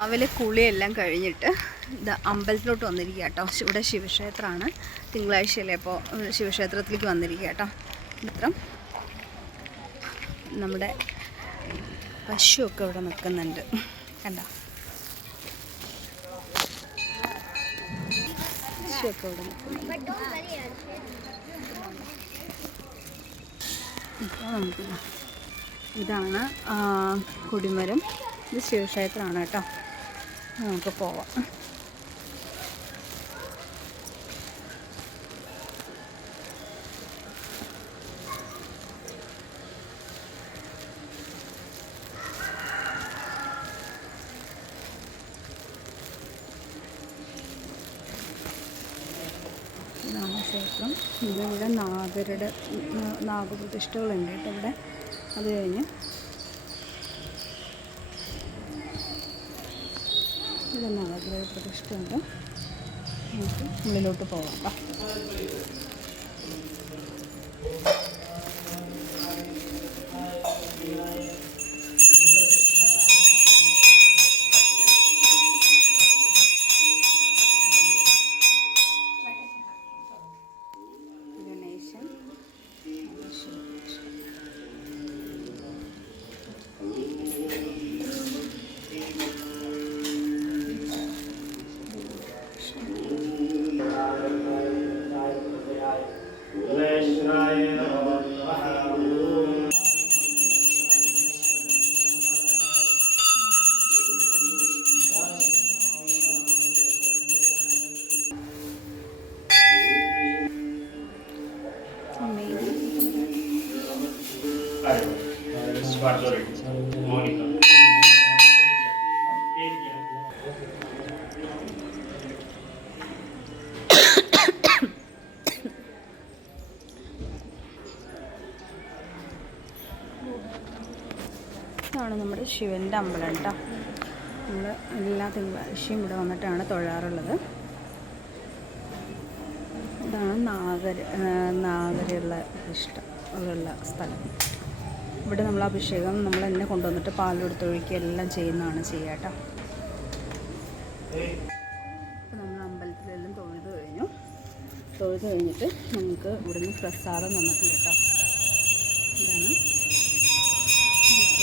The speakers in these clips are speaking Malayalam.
രാവിലെ കുളിയെല്ലാം കഴിഞ്ഞിട്ട് ഇത് അമ്പലത്തിലോട്ട് വന്നിരിക്കുക കേട്ടോ. ഇവിടെ ശിവക്ഷേത്രമാണ്. തിങ്കളാഴ്ചയല്ലേ, അപ്പോൾ ശിവക്ഷേത്രത്തിലേക്ക് വന്നിരിക്കുക കേട്ടോ. ചിത്രം നമ്മുടെ പശുവൊക്കെ ഇവിടെ നിൽക്കുന്നുണ്ട് കണ്ടോ. പശുവൊക്കെ ഇവിടെ നിൽക്കുന്നുണ്ട്. ഇപ്പോൾ നമുക്ക് ഇതാണ് കൊടിമരം. ഇത് ശിവക്ഷേത്രമാണ് കേട്ടോ. നമുക്ക് പോവാം. ഇതാണ് ക്ഷേത്രം. ഇതിവിടെ നാഗപ്രതിഷ്ഠകളുണ്ട് കേട്ടോ ഇവിടെ. അത് കഴിഞ്ഞ് ഇവിടെ നാഗഗ്രഹ പ്രതിഷ്ഠയുണ്ട്. നമുക്ക് ഉള്ളിലോട്ട് പോകാം. ഗണേശൻ, ഇതാണ് നമ്മുടെ ശിവൻ്റെ അമ്പലം കേട്ടോ. നമ്മൾ എല്ലാ തിങ്കളാഴ്ചയും ഇവിടെ വന്നിട്ടാണ് തൊഴാറുള്ളത്. ഇതാണ് നാഗരുള്ള ഉള്ള സ്ഥലം. ഇവിടെ നമ്മൾ അഭിഷേകം നമ്മൾ തന്നെ കൊണ്ടുവന്നിട്ട് പാലെടുത്തൊഴുക്കി എല്ലാം ചെയ്യുന്നതാണ് ചെയ്യുക കേട്ടോ. അപ്പോൾ നമ്മൾ അമ്പലത്തിലെല്ലാം തൊഴുത് കഴിഞ്ഞിട്ട് നമുക്ക് ഇവിടുന്ന് പ്രസാദം തന്നിട്ടുണ്ട് കേട്ടോ. ഇതാണ്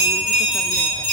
നമുക്ക് പ്രസാദം കഴിക്കാം.